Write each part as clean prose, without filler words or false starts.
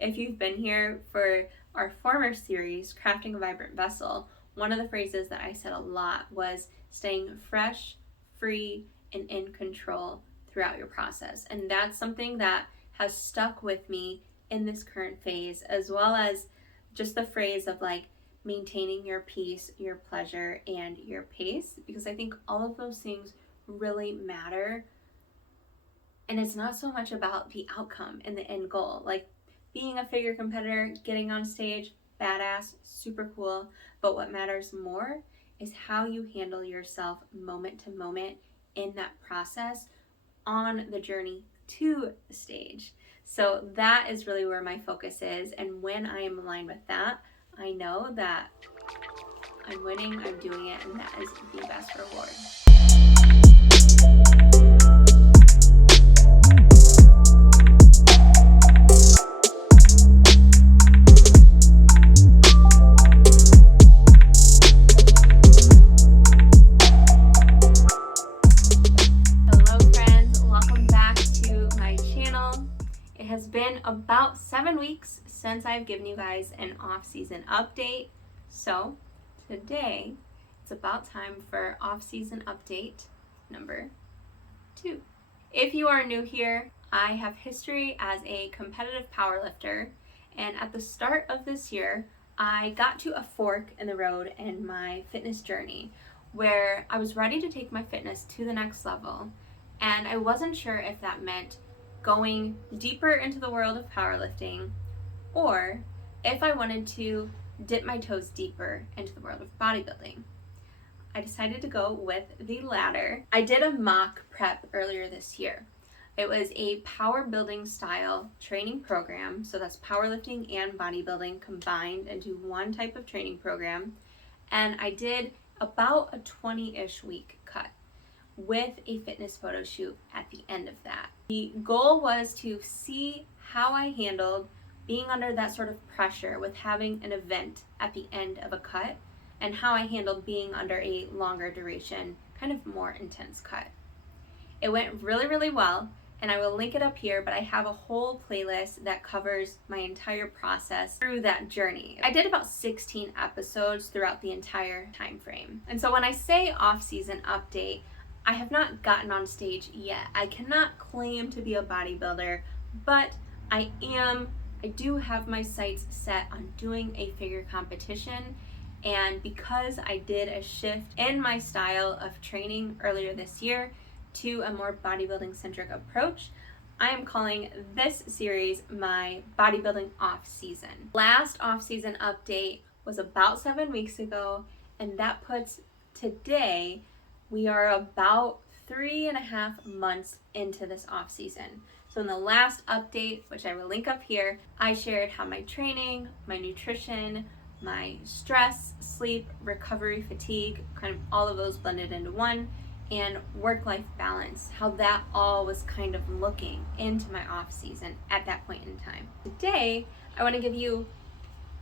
if you've been here for our former series, Crafting a Vibrant Vessel, one of the phrases that I said a lot was staying fresh, free, and in control throughout your process. And that's something that has stuck with me in this current phase, as well as just the phrase of like maintaining your peace, your pleasure, and your pace, because I think all of those things really matter. And it's not so much about the outcome and the end goal. Like being a figure competitor, getting on stage, badass, super cool. But what matters more is how you handle yourself moment to moment in that process on the journey to the stage. So that is really where my focus is. And when I am aligned with that, I know that I'm winning, I'm doing it, and that is the best reward. It has been about 7 weeks since I've given you guys an off-season update. So today it's about time for off-season update number 2. If you are new here, I have history as a competitive powerlifter, and at the start of this year, I got to a fork in the road in my fitness journey where I was ready to take my fitness to the next level, and I wasn't sure if that meant going deeper into the world of powerlifting, or if I wanted to dip my toes deeper into the world of bodybuilding. I decided to go with the latter. I did a mock prep earlier this year. It was a power building style training program, so that's powerlifting and bodybuilding combined into one type of training program, and I did about a 20-ish week cut with a fitness photo shoot at the end of that. The goal was to see how I handled being under that sort of pressure with having an event at the end of a cut, and how I handled being under a longer duration, kind of more intense cut. It went really, really well, and I will link it up here, but I have a whole playlist that covers my entire process through that journey. I did about 16 episodes throughout the entire time frame. And so when I say off-season update, I have not gotten on stage yet. I cannot claim to be a bodybuilder, but I do have my sights set on doing a figure competition. And because I did a shift in my style of training earlier this year to a more bodybuilding centric approach, I am calling this series my bodybuilding off season. Last off season update was about 7 weeks ago, and that puts today, we are about 3.5 months into this off season. So in the last update, which I will link up here, I shared how my training, my nutrition, my stress, sleep, recovery, fatigue, kind of all of those blended into one, and work-life balance, how that all was kind of looking into my off season at that point in time. Today, I want to give you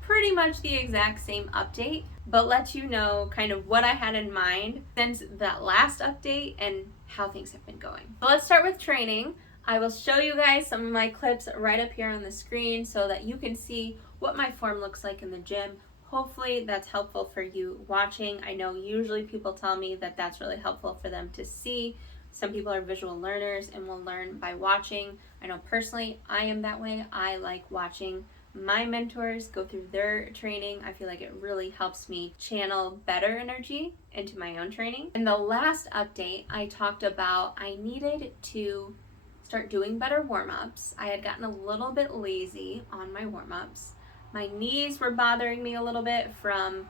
pretty much the exact same update, but let you know kind of what I had in mind since that last update and how things have been going. So let's start with training. I will show you guys some of my clips right up here on the screen so that you can see what my form looks like in the gym. Hopefully that's helpful for you watching. I know usually people tell me that that's really helpful for them to see. Some people are visual learners and will learn by watching. I know personally I am that way. I like watching my mentors go through their training. I feel like it really helps me channel better energy into my own training. In the last update, I talked about I needed to start doing better warm-ups. I had gotten a little bit lazy on my warm-ups. My knees were bothering me a little bit from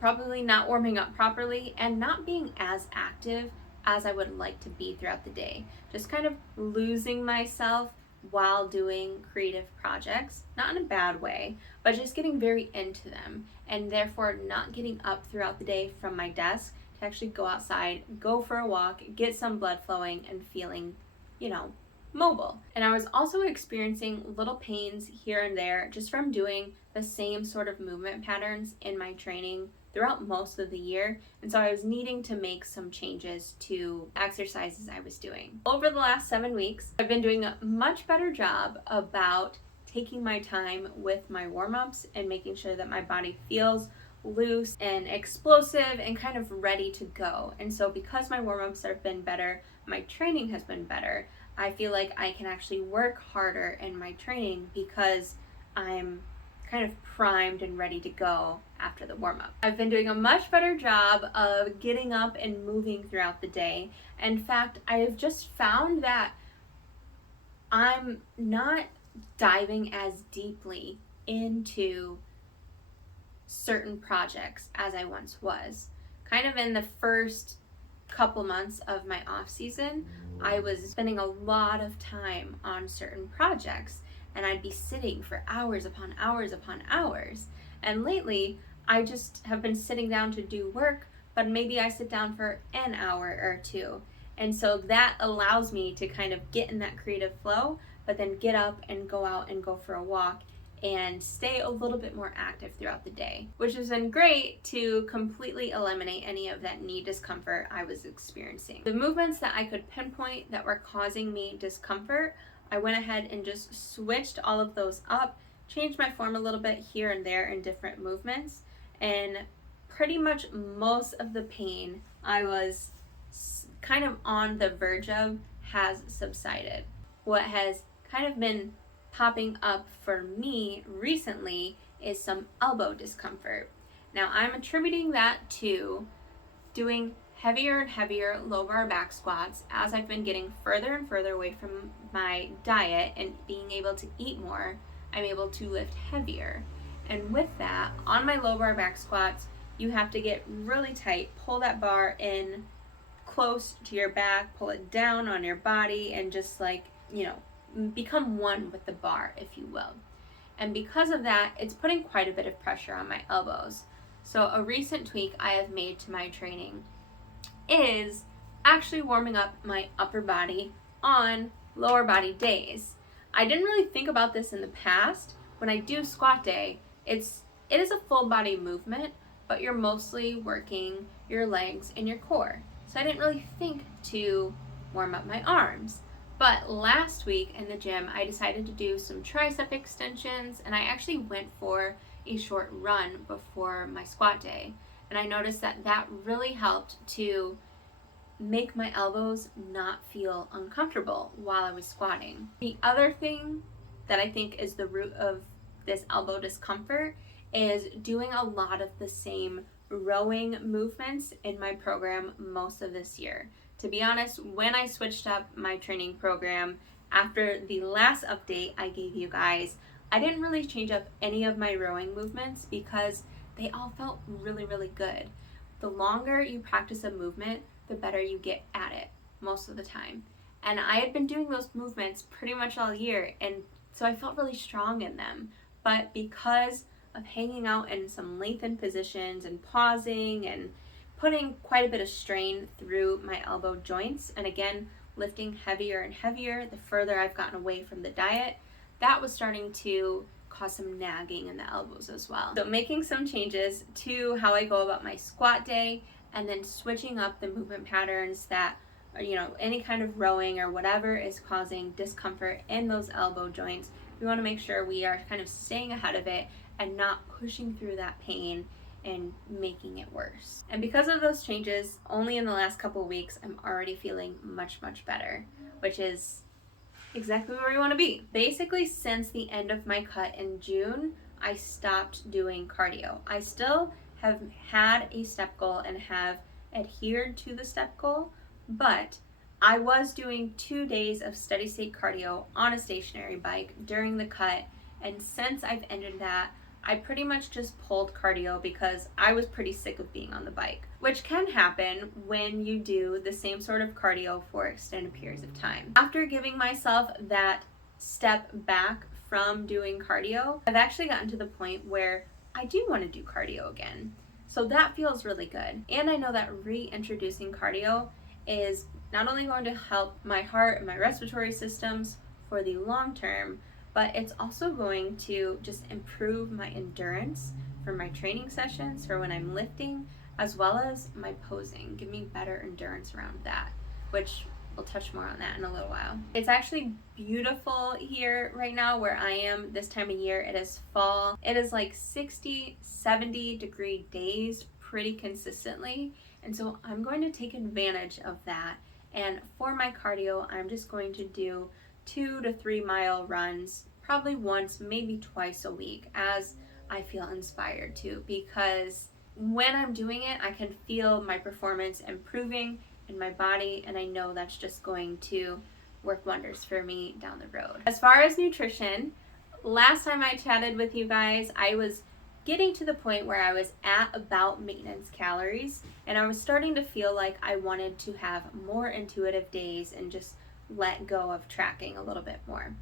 probably not warming up properly and not being as active as I would like to be throughout the day. Just kind of losing myself while doing creative projects, not in a bad way, but just getting very into them, and therefore not getting up throughout the day from my desk to actually go outside, go for a walk, get some blood flowing and feeling, mobile. And I was also experiencing little pains here and there just from doing the same sort of movement patterns in my training throughout most of the year, and so I was needing to make some changes to exercises I was doing. Over the last 7 weeks, I've been doing a much better job about taking my time with my warm-ups and making sure that my body feels loose and explosive and kind of ready to go. And so because my warm-ups have been better, my training has been better, I feel like I can actually work harder in my training because I'm kind of primed and ready to go after the warm-up. I've been doing a much better job of getting up and moving throughout the day. In fact, I have just found that I'm not diving as deeply into certain projects as I once was. Kind of in the first couple months of my off season, I was spending a lot of time on certain projects, and I'd be sitting for hours upon hours upon hours. And lately, I just have been sitting down to do work, but maybe I sit down for an hour or two. And so that allows me to kind of get in that creative flow, but then get up and go out and go for a walk and stay a little bit more active throughout the day, which has been great to completely eliminate any of that knee discomfort I was experiencing. The movements that I could pinpoint that were causing me discomfort, I went ahead and just switched all of those up, changed my form a little bit here and there in different movements, and pretty much most of the pain I was kind of on the verge of has subsided. What has kind of been popping up for me recently is some elbow discomfort. Now I'm attributing that to doing heavier and heavier low bar back squats as I've been getting further and further away from my diet and being able to eat more. I'm able to lift heavier, and with that, on my low bar back squats, you have to get really tight, pull that bar in close to your back, pull it down on your body, and just like, become one with the bar, if you will. And because of that, it's putting quite a bit of pressure on my elbows. So a recent tweak I have made to my training is actually warming up my upper body on lower body days. I didn't really think about this in the past. When I do squat day, it is a full body movement, but you're mostly working your legs and your core. So I didn't really think to warm up my arms. But last week in the gym, I decided to do some tricep extensions, and I actually went for a short run before my squat day. And I noticed that that really helped to make my elbows not feel uncomfortable while I was squatting. The other thing that I think is the root of this elbow discomfort is doing a lot of the same rowing movements in my program most of this year. To be honest, when I switched up my training program after the last update I gave you guys, I didn't really change up any of my rowing movements because they all felt really, really good. The longer you practice a movement, the better you get at it most of the time. And I had been doing those movements pretty much all year, and so I felt really strong in them. But because of hanging out in some lengthened positions and pausing and putting quite a bit of strain through my elbow joints, and again, lifting heavier and heavier the further I've gotten away from the diet, that was starting to cause some nagging in the elbows as well. So making some changes to how I go about my squat day, and then switching up the movement patterns that, any kind of rowing or whatever is causing discomfort in those elbow joints. We want to make sure we are kind of staying ahead of it and not pushing through that pain and making it worse. And because of those changes, only in the last couple of weeks, I'm already feeling much, much better, which is exactly where we want to be. Basically, since the end of my cut in June, I stopped doing cardio. I still have had a step goal and have adhered to the step goal, but I was doing 2 days of steady state cardio on a stationary bike during the cut, and since I've ended that, I pretty much just pulled cardio because I was pretty sick of being on the bike, which can happen when you do the same sort of cardio for extended periods of time. After giving myself that step back from doing cardio, I've actually gotten to the point where I do want to do cardio again. So that feels really good. And I know that reintroducing cardio is not only going to help my heart and my respiratory systems for the long term, but it's also going to just improve my endurance for my training sessions, for when I'm lifting, as well as my posing, give me better endurance around that, which we'll touch more on that in a little while. It's actually beautiful here right now where I am this time of year. It is fall. It is like 60, 70 degree days pretty consistently. And so I'm going to take advantage of that. And for my cardio, I'm just going to do 2 to 3 mile runs, probably once, maybe twice a week as I feel inspired to, because when I'm doing it, I can feel my performance improving in my body, and I know that's just going to work wonders for me down the road. As far as nutrition, last time I chatted with you guys, I was getting to the point where I was at about maintenance calories, and I was starting to feel like I wanted to have more intuitive days and just let go of tracking a little bit more.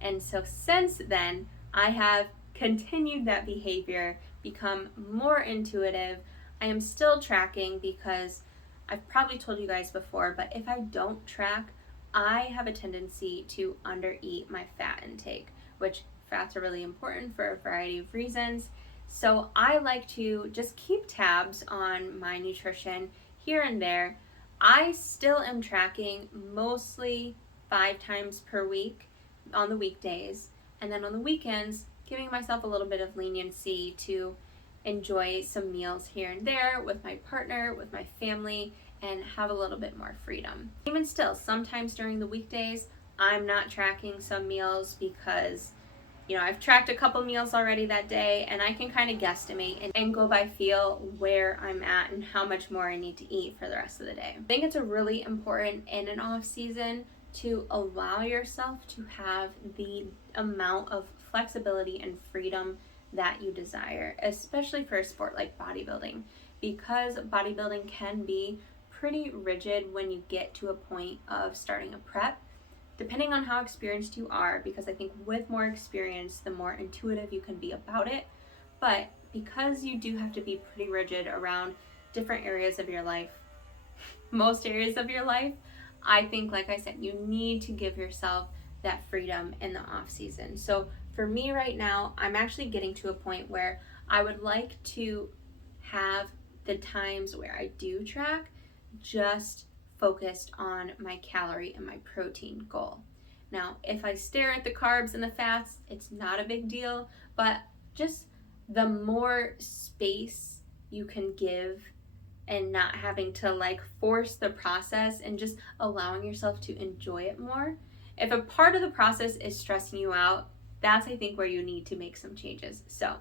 And so since then, I have continued that behavior, become more intuitive. I am still tracking because I've probably told you guys before, but if I don't track, I have a tendency to undereat my fat intake, which fats are really important for a variety of reasons. So I like to just keep tabs on my nutrition here and there. I still am tracking mostly 5 times per week on the weekdays, and then on the weekends, giving myself a little bit of leniency to enjoy some meals here and there with my partner, with my family, and have a little bit more freedom. Even still, sometimes during the weekdays, I'm not tracking some meals because, I've tracked a couple meals already that day, and I can kind of guesstimate and go by feel where I'm at and how much more I need to eat for the rest of the day. I think it's a really important in an off season to allow yourself to have the amount of flexibility and freedom that you desire, especially for a sport like bodybuilding, because bodybuilding can be pretty rigid when you get to a point of starting a prep, depending on how experienced you are, because I think with more experience, the more intuitive you can be about it. But because you do have to be pretty rigid around different areas of your life, most areas of your life, I think, like I said, you need to give yourself that freedom in the off season. So for me right now, I'm actually getting to a point where I would like to have the times where I do track just focused on my calorie and my protein goal. Now, if I stare at the carbs and the fats, it's not a big deal, but just the more space you can give and not having to force the process and just allowing yourself to enjoy it more. If a part of the process is stressing you out, that's I think where you need to make some changes. So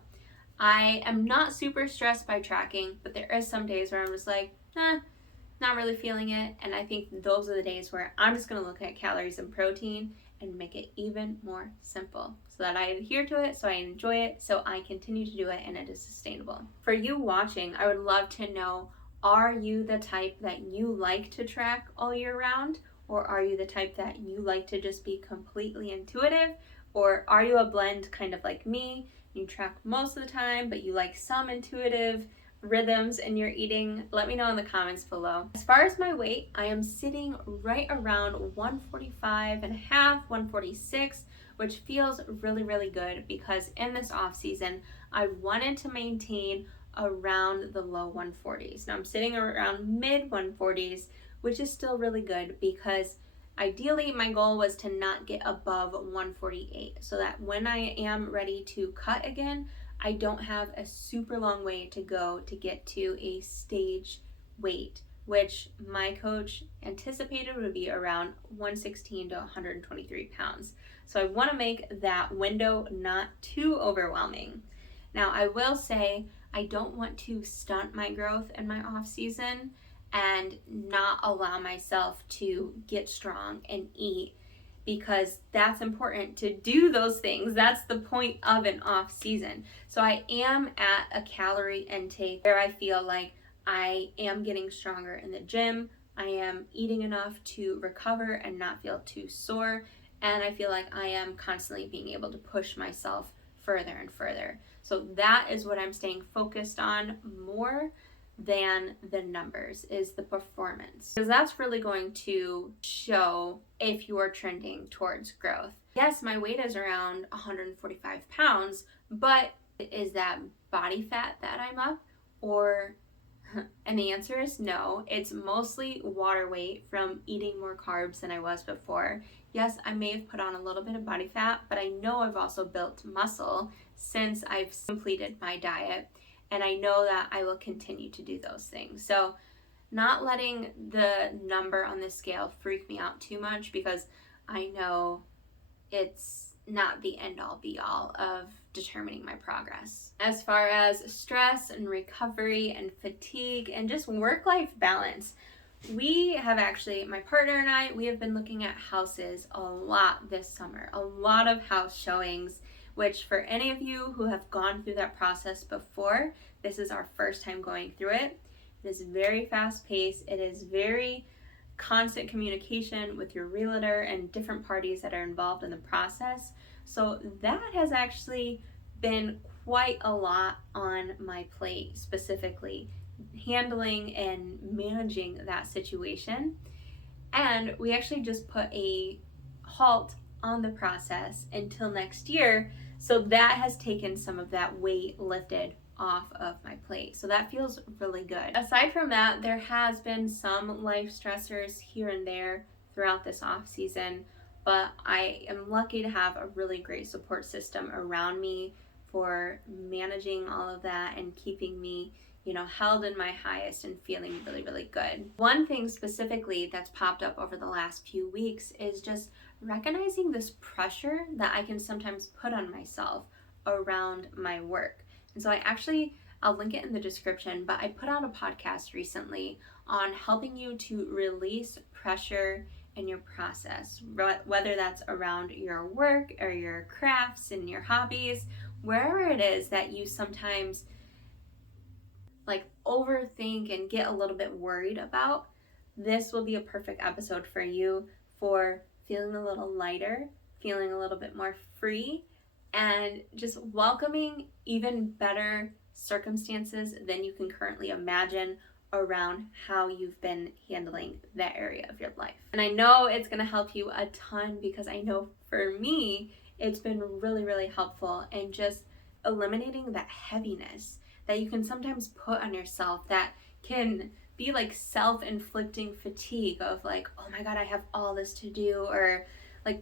I am not super stressed by tracking, but there is some days where I'm just like, not really feeling it. And I think those are the days where I'm just gonna look at calories and protein and make it even more simple so that I adhere to it, so I enjoy it, so I continue to do it, and it is sustainable. For you watching, I would love to know, are you the type that you like to track all year round? Or are you the type that you like to just be completely intuitive? Or are you a blend kind of like me? You track most of the time, but you like some intuitive rhythms in your eating? Let me know in the comments below. As far as my weight, I am sitting right around 145 and a half, 146, which feels really, really good because in this off season, I wanted to maintain around the low 140s. Now I'm sitting around mid 140s, which is still really good because ideally my goal was to not get above 148 so that when I am ready to cut again, I don't have a super long way to go to get to a stage weight, which my coach anticipated would be around 116 to 123 pounds. So I want to make that window not too overwhelming. Now I will say I don't want to stunt my growth in my off season and not allow myself to get strong and eat, because that's important to do those things. That's the point of an off season. So I am at a calorie intake where I feel like I am getting stronger in the gym. I am eating enough to recover and not feel too sore. And I feel like I am constantly being able to push myself further and further. So that is what I'm staying focused on more than the numbers, is the performance, because that's really going to show if you are trending towards growth. Yes, my weight is around 145 pounds, but is that body fat that I'm up, or And the answer is no. It's mostly water weight from eating more carbs than I was before. Yes, I may have put on a little bit of body fat, but I know I've also built muscle since I've completed my diet, and I know that I will continue to do those things. So not letting the number on the scale freak me out too much, because I know it's not the end all be all of determining my progress. As far as stress and recovery and fatigue and just work-life balance, we have actually, my partner and I, we have been looking at houses a lot this summer, a lot of house showings, which for any of you who have gone through that process before, this is our first time going through it. It is very fast paced. It is very constant communication with your realtor and different parties that are involved in the process. So that has actually been quite a lot on my plate, specifically handling and managing that situation. And we actually just put a halt on the process until next year. So that has taken some of that weight lifted off of my plate. So that feels really good. Aside from that, there has been some life stressors here and there throughout this off season, but I am lucky to have a really great support system around me for managing all of that and keeping me, held in my highest and feeling really, really good. One thing specifically that's popped up over the last few weeks is just recognizing this pressure that I can sometimes put on myself around my work. And so I'll link it in the description, but I put out a podcast recently on helping you to release pressure in your process, whether that's around your work or your crafts and your hobbies, wherever it is that you sometimes overthink and get a little bit worried about. This will be a perfect episode for you for feeling a little lighter, feeling a little bit more free, and just welcoming even better circumstances than you can currently imagine around how you've been handling that area of your life. And I know it's going to help you a ton, because I know for me, it's been really, really helpful in just eliminating that heaviness that you can sometimes put on yourself that can be like self-inflicting fatigue of oh my God, I have all this to do, or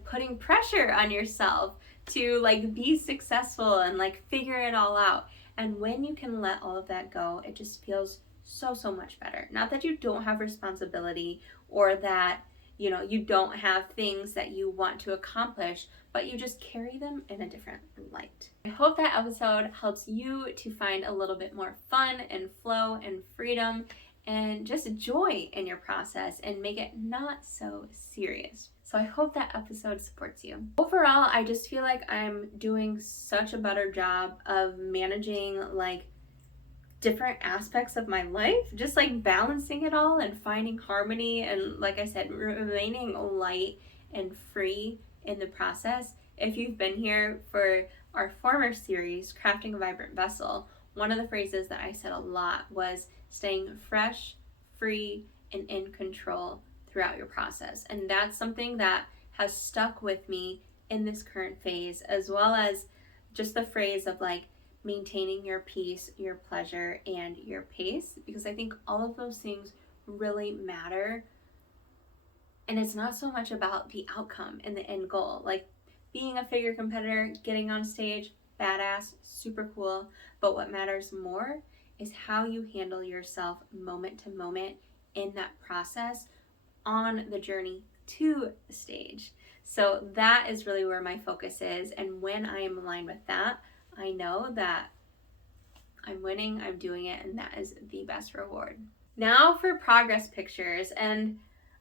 putting pressure on yourself to be successful and figure it all out. And when you can let all of that go, it just feels so much better. Not that you don't have responsibility or that you don't have things that you want to accomplish, but you just carry them in a different light. I hope that episode helps you to find a little bit more fun and flow and freedom and just joy in your process and make it not so serious. So I hope that episode supports you. Overall, I just feel like I'm doing such a better job of managing different aspects of my life, just balancing it all and finding harmony and, like I said, remaining light and free in the process. If you've been here for our former series, Crafting a Vibrant Vessel, one of the phrases that I said a lot was staying fresh, free, and in control throughout your process. And that's something that has stuck with me in this current phase, as well as just the phrase of maintaining your peace, your pleasure, and your pace, because I think all of those things really matter. And it's not so much about the outcome and the end goal. Being a figure competitor, getting on stage, badass, super cool. But what matters more is how you handle yourself moment to moment in that process on the journey to the stage. So that is really where my focus is. And when I am aligned with that, I know that I'm winning, I'm doing it, and that is the best reward. Now for progress pictures, and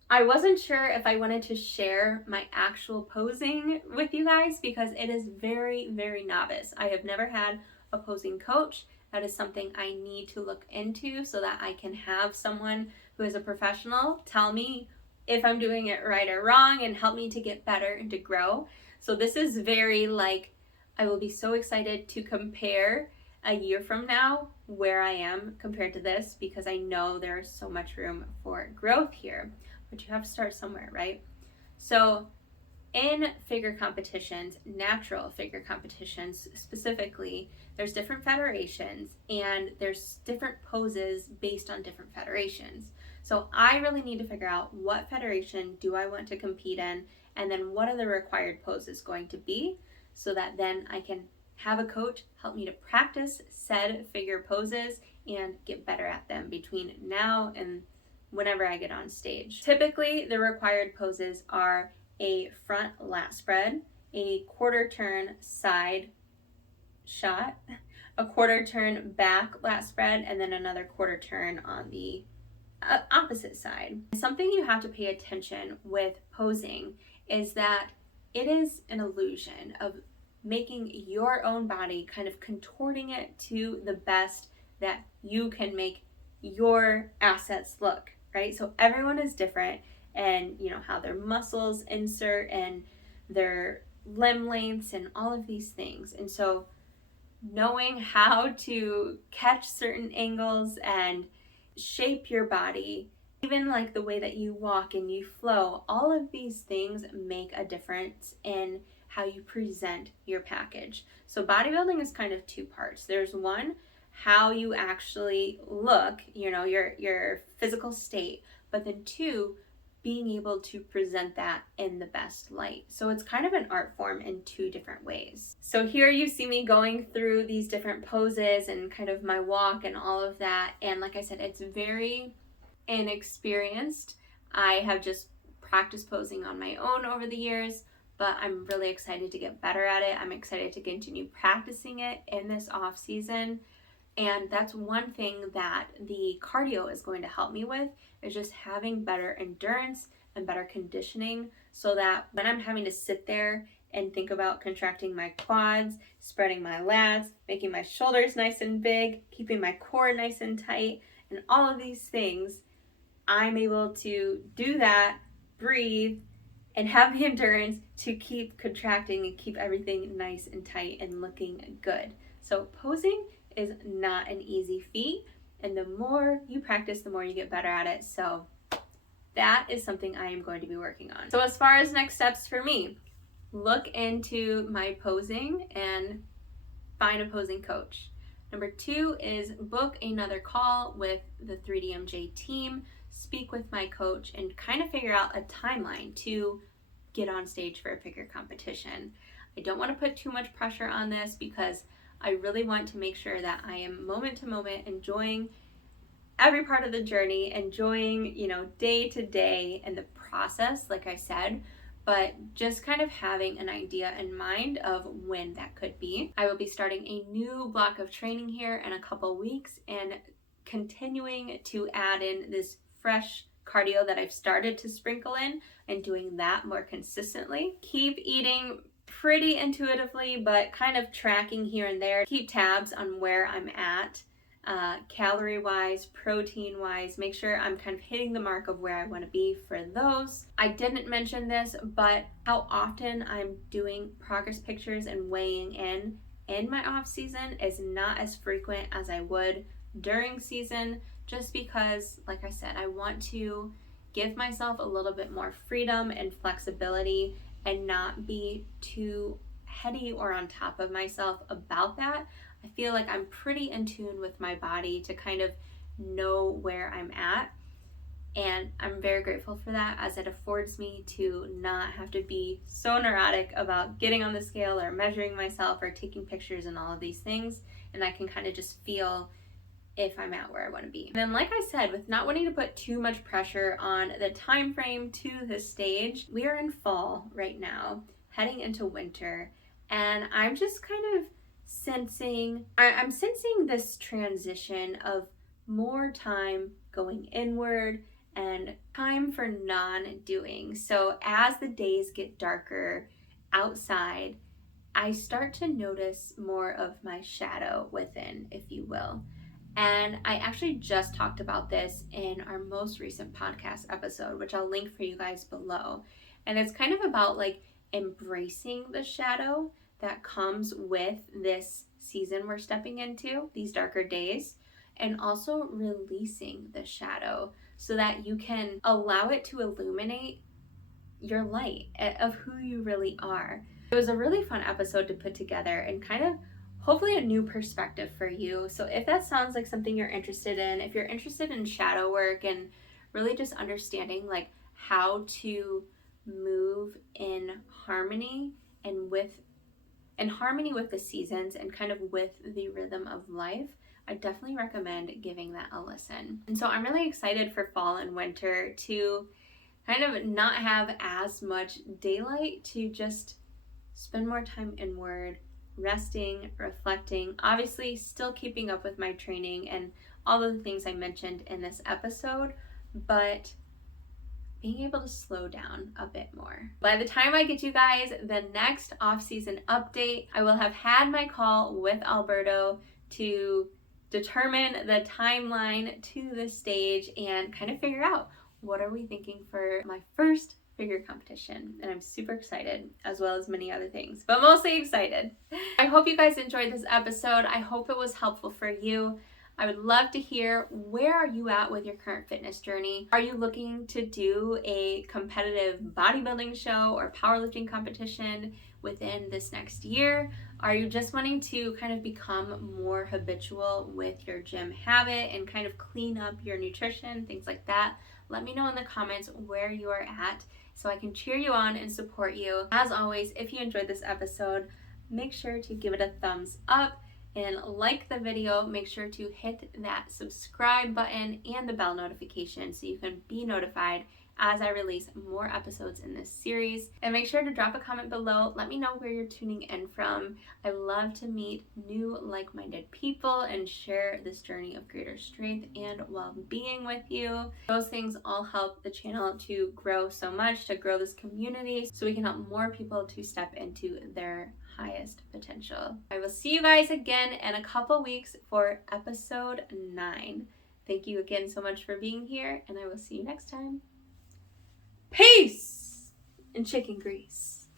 I wasn't sure if I wanted to share my actual posing with you guys because it is very, very novice. I have never had a posing coach. That is something I need to look into so that I can have someone who is a professional tell me if I'm doing it right or wrong and help me to get better and to grow. So this is very I will be so excited to compare a year from now where I am compared to this, because I know there's so much room for growth here, but you have to start somewhere, right? So In figure competitions, natural figure competitions specifically, there's different federations and there's different poses based on different federations. So I really need to figure out what federation do I want to compete in, and then what are the required poses going to be, so that then I can have a coach help me to practice said figure poses and get better at them between now and whenever I get on stage. Typically, the required poses are a front lat spread, a quarter turn side shot, a quarter turn back lat spread, and then another quarter turn on the opposite side. Something you have to pay attention with posing is that it is an illusion of making your own body, kind of contorting it to the best that you can make your assets look, right? So everyone is different, and how their muscles insert and their limb lengths and all of these things. And so knowing how to catch certain angles and shape your body, even like the way that you walk and you flow, all of these things make a difference in how you present your package. So bodybuilding is kind of two parts. There's one, how you actually look, your physical state, but then two, being able to present that in the best light. So it's kind of an art form in two different ways. So here you see me going through these different poses and kind of my walk and all of that. And like I said, it's very inexperienced. I have just practiced posing on my own over the years, but I'm really excited to get better at it. I'm excited to continue practicing it in this off season. And that's one thing that the cardio is going to help me with, is just having better endurance and better conditioning, so that when I'm having to sit there and think about contracting my quads, spreading my lats, making my shoulders nice and big, keeping my core nice and tight, and all of these things, I'm able to do that, breathe, and have the endurance to keep contracting and keep everything nice and tight and looking good. So posing is not an easy feat, and the more you practice, the more you get better at it. So that is something I am going to be working on. So as far as next steps for me, look into my posing and find a posing coach. Number 2 is book another call with the 3DMJ team, speak with my coach, and kind of figure out a timeline to get on stage for a figure competition. I don't want to put too much pressure on this, because I really want to make sure that I am moment to moment enjoying every part of the journey, enjoying, day to day and the process, like I said, but just kind of having an idea in mind of when that could be. I will be starting a new block of training here in a couple weeks and continuing to add in this fresh cardio that I've started to sprinkle in, and doing that more consistently. Keep eating pretty intuitively, but kind of tracking here and there. Keep tabs on where I'm at, calorie wise, protein wise. Make sure I'm kind of hitting the mark of where I want to be for those. I didn't mention this, but how often I'm doing progress pictures and weighing in my off season is not as frequent as I would during season, just because, like I said, I want to give myself a little bit more freedom and flexibility and not be too heady or on top of myself about that. I feel like I'm pretty in tune with my body to kind of know where I'm at, and I'm very grateful for that, as it affords me to not have to be so neurotic about getting on the scale or measuring myself or taking pictures and all of these things, and I can kind of just feel if I'm at where I want to be. And then, like I said, with not wanting to put too much pressure on the time frame to the stage, we are in fall right now, heading into winter, and I'm just kind of sensing this transition of more time going inward and time for non-doing. So as the days get darker outside, I start to notice more of my shadow within, if you will. And I actually just talked about this in our most recent podcast episode, which I'll link for you guys below. And it's kind of about like embracing the shadow that comes with this season we're stepping into, these darker days, and also releasing the shadow so that you can allow it to illuminate your light, of who you really are. It was a really fun episode to put together and kind of hopefully a new perspective for you. So if that sounds like something you're interested in, if you're interested in shadow work and really just understanding like how to move in harmony and harmony with the seasons and kind of with the rhythm of life, I definitely recommend giving that a listen. And so I'm really excited for fall and winter to kind of not have as much daylight, to just spend more time inward, resting, reflecting, obviously still keeping up with my training and all of the things I mentioned in this episode, but being able to slow down a bit more. By the time I get you guys the next off-season update, I will have had my call with Alberto to determine the timeline to the stage and kind of figure out what are we thinking for my first figure competition. And I'm super excited, as well as many other things, but mostly excited. I hope you guys enjoyed this episode. I hope it was helpful for you. I would love to hear, where are you at with your current fitness journey? Are you looking to do a competitive bodybuilding show or powerlifting competition within this next year? Are you just wanting to kind of become more habitual with your gym habit and kind of clean up your nutrition, things like that? Let me know in the comments where you are at so I can cheer you on and support you. As always, if you enjoyed this episode, make sure to give it a thumbs up and like the video. Make sure to hit that subscribe button and the bell notification so you can be notified as I release more episodes in this series. And make sure to drop a comment below. Let me know where you're tuning in from. I love to meet new like-minded people and share this journey of greater strength and well-being with you. Those things all help the channel to grow so much, to grow this community, so we can help more people to step into their highest potential. I will see you guys again in a couple weeks for episode 9. Thank you again so much for being here, and I will see you next time. Peace and chicken grease.